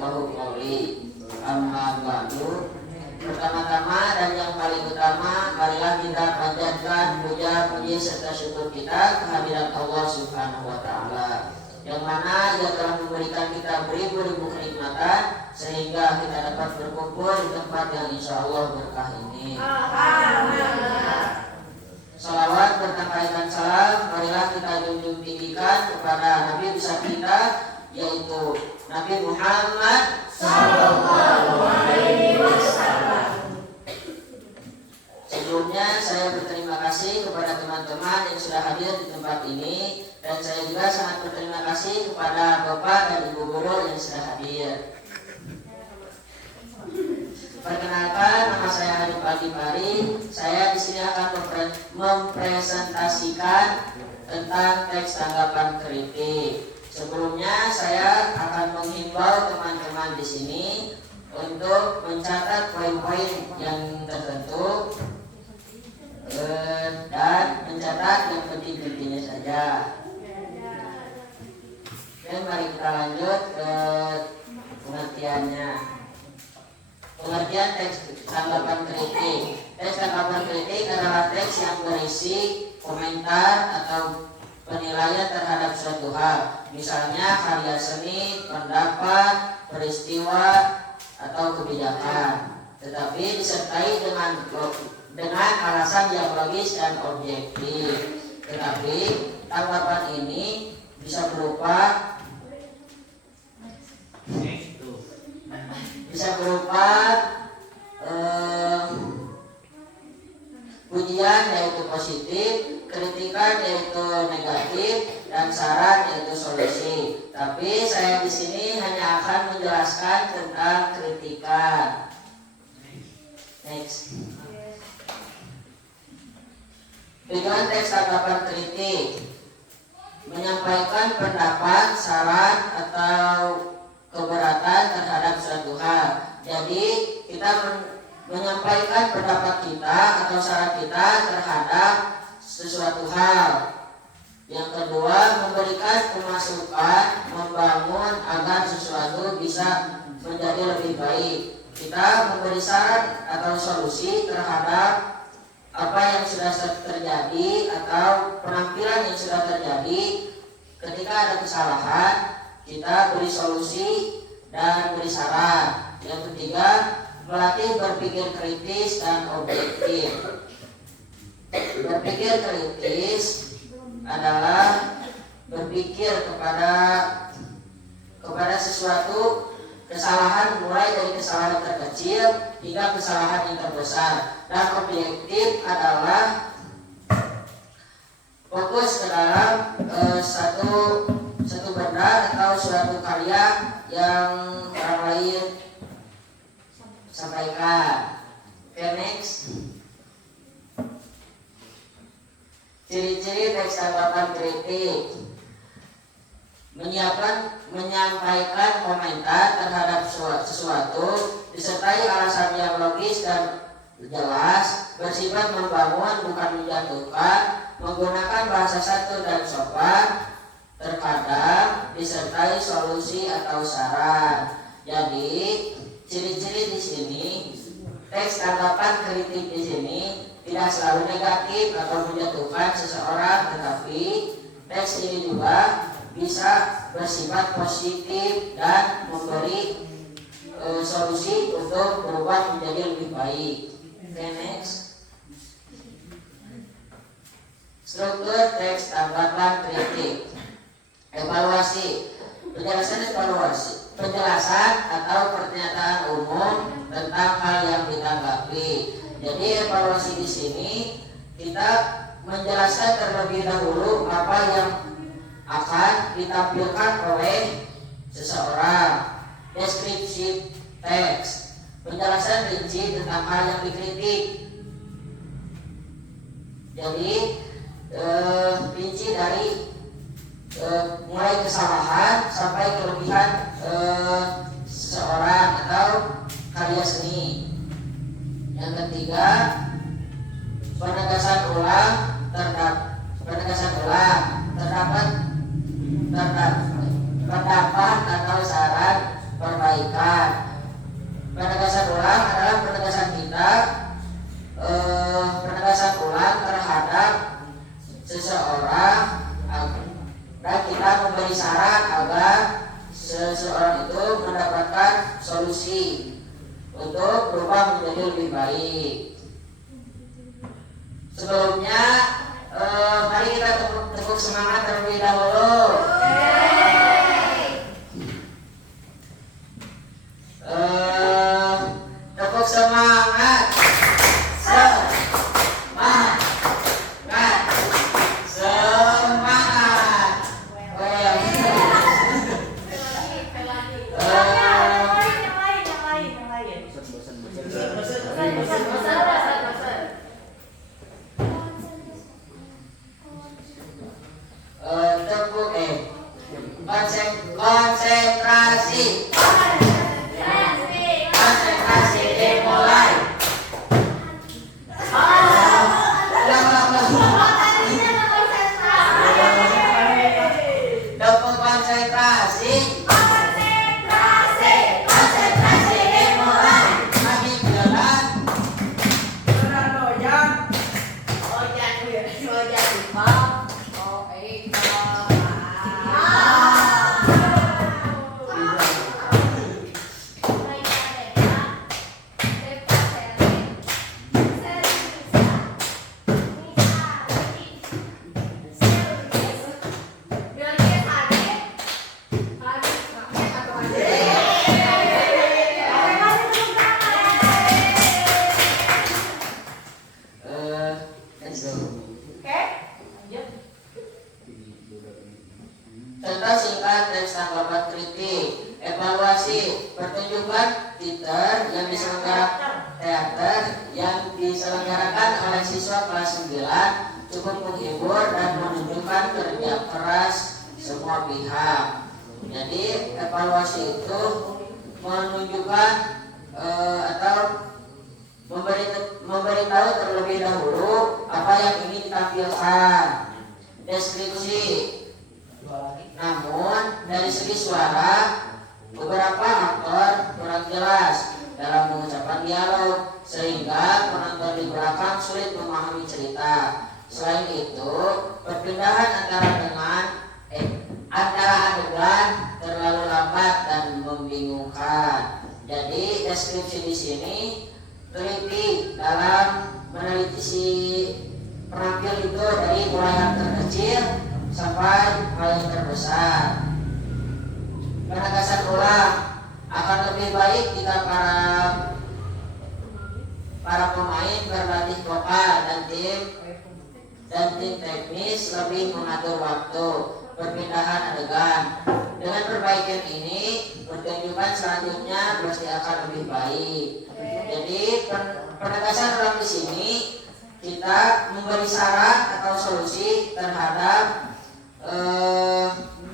Allahu qouli. Amma ba'du. Pertama-tama dan yang paling utama, marilah kita panjatkan puja, puji serta syukur kita kehadirat Allah Subhanahu wa taala, yang mana Ia telah memberikan kita beribu-ribu kenikmatan sehingga kita dapat berkumpul di tempat yang insya Allah berkah ini. Salawat berkaitan salam, marilah kita junjung tinggikan kepada Nabi besar kita, yaitu Nabi Muhammad Sallallahu Alaihi Wasallam. Sebelumnya saya berterima kasih kepada teman-teman yang sudah hadir di tempat ini, dan saya juga sangat berterima kasih kepada Bapak dan Ibu guru yang sudah hadir. Perkenalkan, nama saya Arif Al-Dibari. Saya di sini akan mempresentasikan tentang teks tanggapan kritik. Sebelumnya saya akan menghimbau teman-teman di sini untuk mencatat poin-poin yang tertentu dan mencatat yang penting-pentingnya saja. Dan mari kita lanjut ke pengertiannya. Pengertian teks tanggapan kritik. Teks tanggapan kritik adalah teks yang berisi komentar atau penilaian terhadap suatu hal, misalnya karya seni, pendapat, peristiwa, atau kebijakan, tetapi disertai dengan alasan yang logis dan objektif. Tetapi tanggapan ini bisa berupa pujian yaitu positif, kritikan yaitu negatif, dan saran yaitu solusi. Tapi saya di sini hanya akan menjelaskan tentang kritikan. Next. Tujuan teks tanggapan kritik: menyampaikan pendapat, saran, atau keberatan terhadap suatu hal. Jadi kita menyampaikan pendapat kita atau saran kita terhadap sesuatu hal. Yang kedua, memberikan pemasukan, membangun agar sesuatu bisa menjadi lebih baik. Kita memberi saran atau solusi terhadap apa yang sudah terjadi atau penampilan yang sudah terjadi. Ketika ada kesalahan, kita beri solusi dan beri saran. Yang ketiga, melatih berpikir kritis dan objektif. Berpikir kritis adalah berpikir kepada sesuatu kesalahan, mulai dari kesalahan terkecil hingga kesalahan yang terbesar. Dan objektif adalah fokus ke dalam satu benda atau suatu karya yang orang lain sampaikan. Okay, next. Ciri-ciri teks tanggapan kritik: menyampaikan komentar terhadap sesuatu disertai alasan yang logis dan jelas, bersifat membangun bukan menjatuhkan, menggunakan bahasa santun dan sopan, terkadang disertai solusi atau saran. Jadi ciri-ciri di sini, teks tanggapan kritik di sini tidak selalu negatif atau menjatuhkan seseorang, tetapi teks ini juga bisa bersifat positif dan memberi solusi untuk berubah menjadi lebih baik. Okay, next. Struktur teks tanggapan kritik. Evaluasi. Penjelasan atau pernyataan umum tentang hal yang ditanggapi. Jadi evaluasi di sini kita menjelaskan terlebih dahulu apa yang akan ditampilkan oleh seseorang. Deskripsi teks, penjelasan rinci tentang hal yang dikritik. Jadi rinci dari mulai kesalahan sampai kelebihan seseorang atau karya seni. Yang ketiga, penegasan ulang terdapat pendapat atau saran perbaikan Sebelumnya mari kita tepuk semangat terlebih dahulu. Tepuk semangat. Konsentrasi. Konsentrasi dimulai. Tepuk konsentrasi. Konsentrasi dimulai. Kami jalan. Contoh singkat teks tanggapan kritik, evaluasi, pertunjukan teater yang diselenggarakan oleh siswa kelas 9 cukup menghibur dan menunjukkan kerja keras semua pihak. Jadi evaluasi itu menunjukkan atau memberitahu terlebih dahulu apa yang ingin ditampilkan. Deskripsi, namun dari segi suara beberapa aktor kurang jelas dalam mengucapkan dialog sehingga penonton di belakang sulit memahami cerita. Selain itu, perpindahan antara adegan terlalu lambat dan membingungkan. Jadi deskripsi di sini teliti dalam meneliti si penampil itu dari mulai yang terkecil sampai hal yang terbesar. Penegasan ulang akan lebih baik jika para pemain berlatih vokal dan tim teknis lebih mengatur waktu perpindahan adegan. Dengan perbaikan ini, pertunjukan selanjutnya pasti akan lebih baik. Jadi penegasan ulang di sini kita memberi saran atau solusi terhadap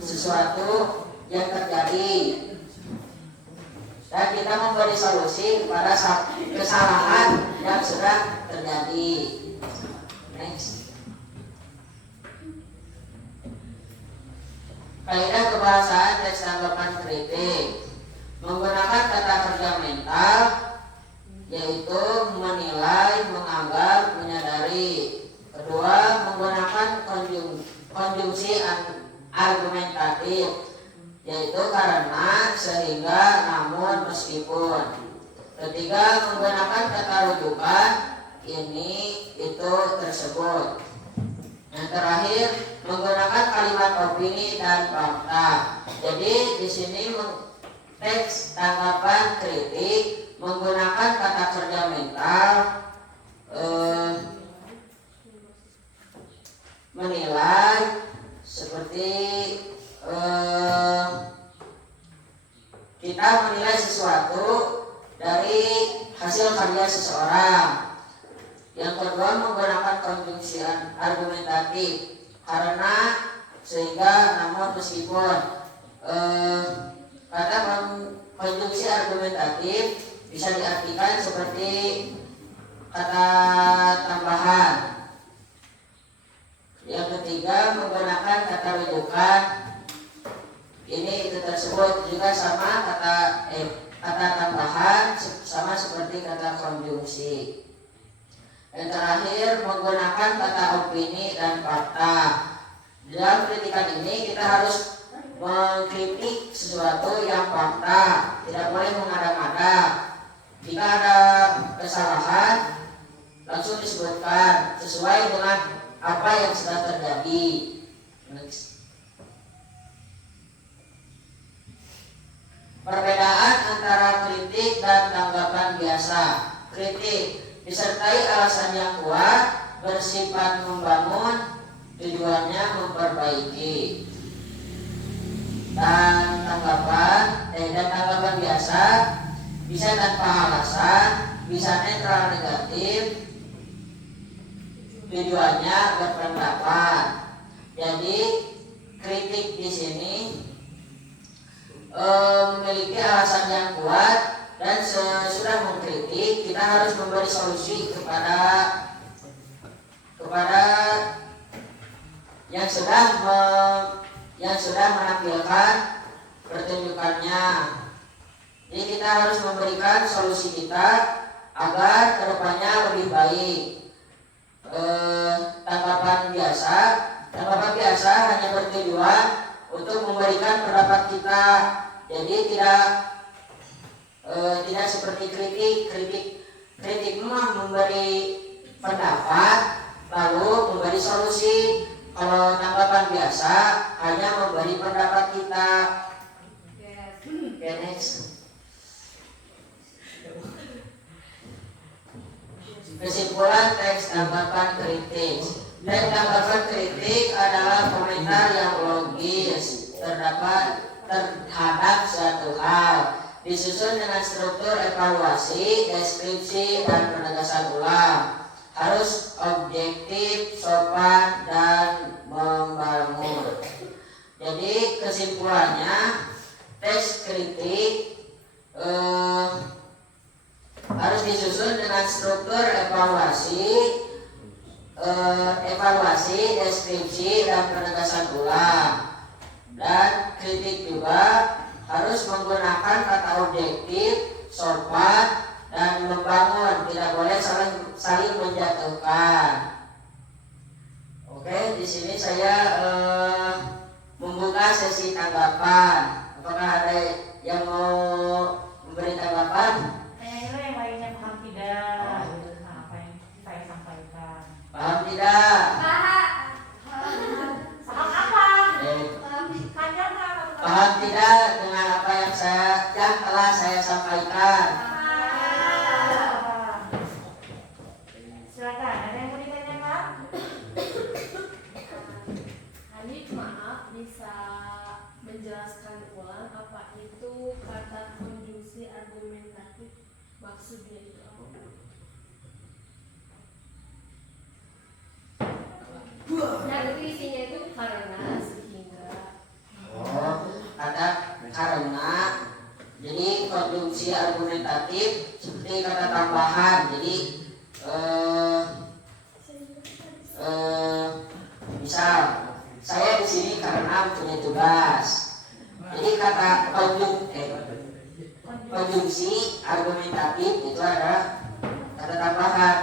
sesuatu yang terjadi dan kita memberi solusi kepada kesalahan yang sudah terjadi. Next. Kaidah kebahasaan teks tanggapan kritik menggunakan kata kerja mental, yaitu menilai, menganggap, menyadari. Kedua, menggunakan konjungsi argumentatif, yaitu karena, sehingga, namun, meskipun. Ketiga, menggunakan kata rujukan, ini, itu, tersebut. Yang terakhir, menggunakan kalimat opini dan fakta. Jadi di sini teks tanggapan kritik menggunakan kata kerja mental, menilai, seperti kita menilai sesuatu dari hasil karya seseorang. Yang kedua, menggunakan konjungsi argumentatif, karena, sehingga, namun, meskipun. Kata konjungsi argumentatif bisa diartikan seperti kata tambahan. Yang ketiga, menggunakan kata rujukan, ini, itu, tersebut, juga sama kata tambahan, sama seperti kata konjungsi. Yang terakhir, menggunakan kata opini dan fakta. Dalam kritikan ini kita harus mengkritik sesuatu yang fakta, tidak boleh mengada-ngada. Jika ada kesalahan, langsung disebutkan sesuai dengan apa yang sedang terjadi. Next. Perbedaan antara kritik dan tanggapan biasa. Kritik disertai alasan yang kuat, bersifat membangun, tujuannya memperbaiki. Dan tanggapan biasa bisa tanpa alasan, bisa netral negatif, tujuannya berpendapat. Jadi kritik di sini memiliki alasan yang kuat, dan sesudah mengkritik kita harus memberi solusi kepada yang sudah menampilkan pertunjukannya. Jadi kita harus memberikan solusi kita agar kedepannya lebih baik. Tanggapan biasa hanya bertujuan untuk memberikan pendapat kita. Jadi tidak seperti kritik memang memberi pendapat lalu memberi solusi. Kalau tanggapan biasa hanya memberi pendapat kita. Okay, next. Kesimpulan teks tanggapan kritik. Teks tanggapan kritik adalah komentar yang logis terhadap suatu hal, disusun dengan struktur evaluasi, deskripsi, dan penegasan ulang. Harus objektif, sopan, dan membangun. Jadi kesimpulannya, teks kritik harus disusun dengan struktur evaluasi, deskripsi, dan penegasan ulang. Dan kritik juga harus menggunakan kata objektif, sopan, dan membangun, tidak boleh saling menjatuhkan. Oke, di sini saya membuka sesi tanggapan. Apakah ada yang mau memberi tanggapan? Kayaknya yang lainnya paham tidak dengan apa yang saya sampaikan. Paham tidak? Paham apa? Paham tidak dengan apa yang telah saya sampaikan? Silakan, ada yang mau ditanyakan? Hanif, maaf, bisa menjelaskan ulang apa itu kata konjungsi argumentatif, maksudnya itu apa? Nah, itu isinya itu karena, sehingga. Kata karena. Jadi konjungsi argumentatif seperti kata tambahan. Jadi misal saya di sini karena mempunyai tugas. Jadi kata konjungsi argumentatif itu adalah kata tambahan.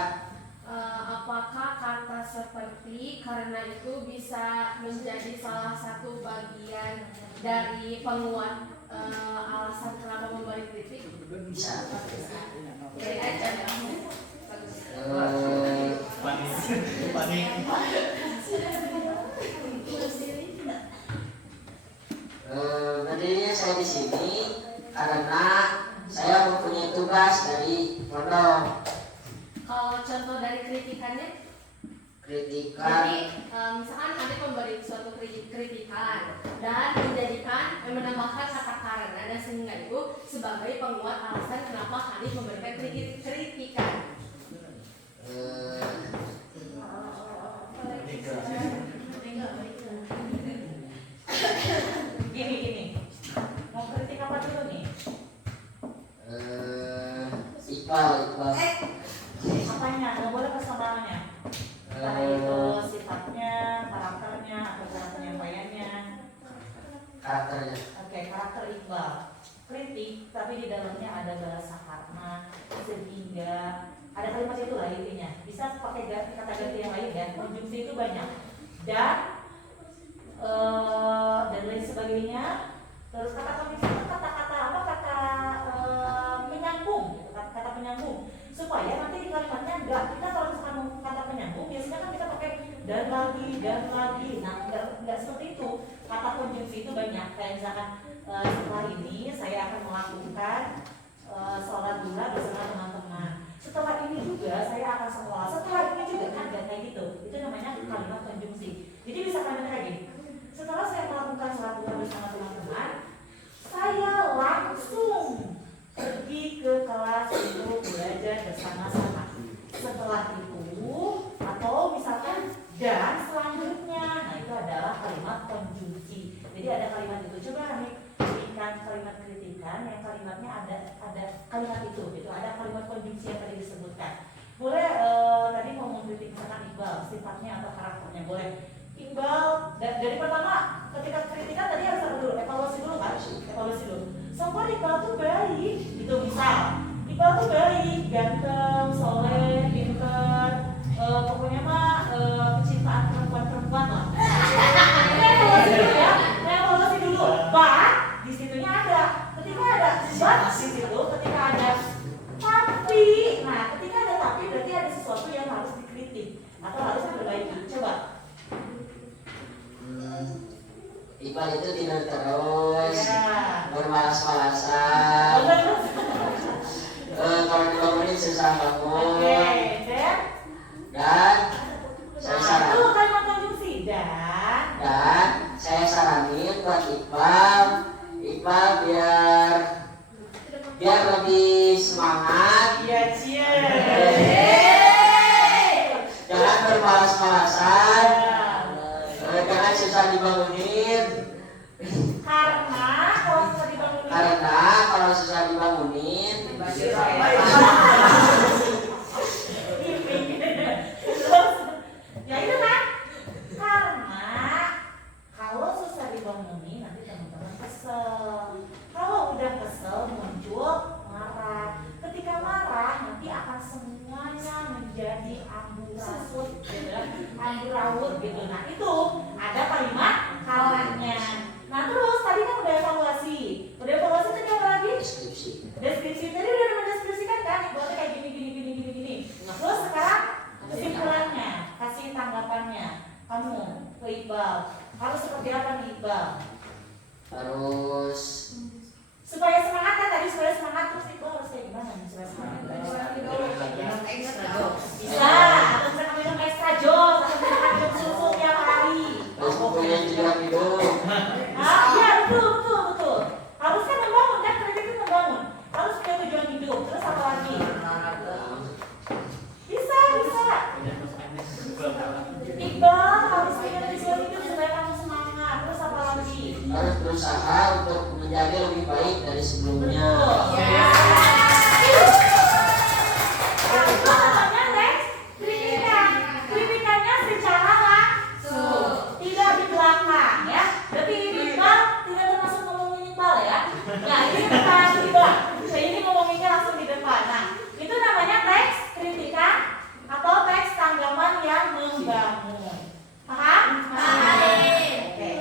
Apakah kata seperti karena itu bisa menjadi salah satu bagian dari penguat alasan kenapa memberi kritik? Bisa. Dari aja ya. Berdirinya saya di sini karena saya mempunyai tugas dari pondok. Kalau contoh dari kritikannya? Kritikan. Jadi misalkan Anda memberi suatu kritikan dan menambahkan kata karena, dan sehingga itu sebagai penguat alasan kenapa Anda memberikan kritikan. Gini. Mau kritik apa dulu nih? Iqbal. Apanya? Nggak boleh persamaannya. Entah itu sifatnya, karakternya, atau cara penyampaiannya. Karakternya. Oke, karakter Iqbal. Kritik, tapi di dalamnya ada bahasa karena, sehingga ada kalimat itu lah intinya. Bisa pakai kata ganti yang lain ya. Konjungsi itu banyak. Dan lain sebagainya. Terus kata konjungsi itu kata menyambung, gitu, kata penyambung, supaya nanti di kalimatnya enggak kita kalau dan lagi. Nah, nggak seperti itu. Kata konjungsi itu banyak. Kayak misalkan setelah ini saya akan melakukan sholat duha bersama teman-teman. Setelah ini juga saya akan sekolah. Setelah ini juga kan kayak gitu. Itu namanya kalimat konjungsi. Jadi bisa kalimat kayak gini. Setelah saya melakukan sholat duha bersama teman-teman, saya langsung pergi ke kelas untuk belajar bersama-sama. Setelah itu, atau misalkan dan selanjutnya, nah itu adalah kalimat konjungsi. Jadi ada kalimat itu. Coba nih berikan kalimat kritikan yang kalimatnya ada kalimat itu ada kalimat konjungsi yang tadi disebutkan. Boleh tadi mau mengkritik misalkan Iqbal, sifatnya atau karakternya, boleh. Iqbal dari pertama ketika kritikan tadi harus apa dulu? Evaluasi dulu kan? Evaluasi dulu. Soalnya Iqbal tuh baik, gitu misal. Iqbal tuh baik, ganteng, soleh, pinter, pokoknya mah kecintaan perempuan-perempuan lah. Ini evaluasi dulu ya, evaluasi dulu. But di situnya ada, ketika ada but di situ, ketika ada tapi, nah ketika ada tapi berarti ada sesuatu yang harus dikritik atau harus diperbaiki. Coba. Iqbal itu tidur terus, Ya. bermalas-malasan. Kalau dibangunin susah bangun. Dan saya Nah, itu kalimat konjungsi dan saya saranin buat Iqbal biar lebih semangat. Iya, cie. Jangan bermalas-malasan. Jangan susah dibangunin. Karena Kalau susah dibangunin, terus ya itu kan, karena kalau susah dibangunin nanti teman-teman kesel. Kalau udah kesel muncul marah. Ketika marah nanti akan semuanya menjadi amburadul gitu. Nah itu ada kalimat kalahnya. Nah terus tadi kan udah evaluasi tadi apa lagi? Deskripsi tadi udah mendeskripsikan kan, ibaratnya kayak gini. Nah, terus sekarang kesimpulannya, kasih tanggapannya. Kamu ke Iqbal harus seperti apa nih Iqbal? harus Supaya semangat kan tadi, supaya semangat terus Iqbal harus kayak gimana nih supaya semangat? Bisa, atau bisa kamu minum extra jus, atau bisa kamu minum susu tiap hari. harus punya jiwa hidup. Iya betul. Harus kan membangun, kan kritik itu membangun. Harus punya tujuan hidup. Terus apa lagi? Bisa. Iqbal harus punya tujuan hidup supaya kamu semangat. Terus apa lagi? Harus berusaha untuk menjadi lebih baik dari sebelumnya. Itu namanya next kritikan. Kritikannya secara langsung, tidak di belakang ya. Berarti ini Iqbal tidak termasuk ngomongin Iqbal ya. Nah ini bukan Iqbal. Ini ngomonginnya langsung di depan. Nah itu namanya teks kritikan atau teks tanggapan yang membangun. Paham? Oke.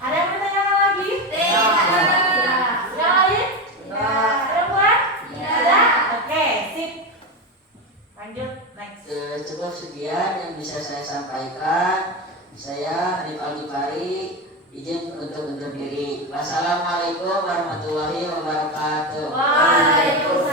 Ada yang mau ditanyakan lagi? Yang lain? Ada yang buat? Ada? Oke, sip. Lanjut, next. Cukup sekian yang bisa saya sampaikan. Saya Arif Al-Ghifari, izin untuk undur diri. Wassalamualaikum warahmatullahi wabarakatuh. Waalaikumsalam.